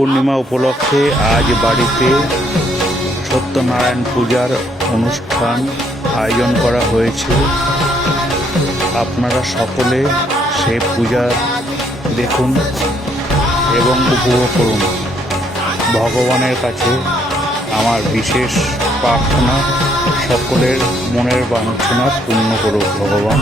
পূর্ণিমা উপলক্ষে আজ বাড়িতে সত্যনারায়ণ পূজার অনুষ্ঠান আয়োজন করা হয়েছে। আপনারা সকলে সে পূজা দেখুন এবং উপভোগ করুন। ভগবানের কাছে আমার বিশেষ প্রার্থনা, সকলের মনের বাঞ্ছনা পূর্ণ করুক ভগবান।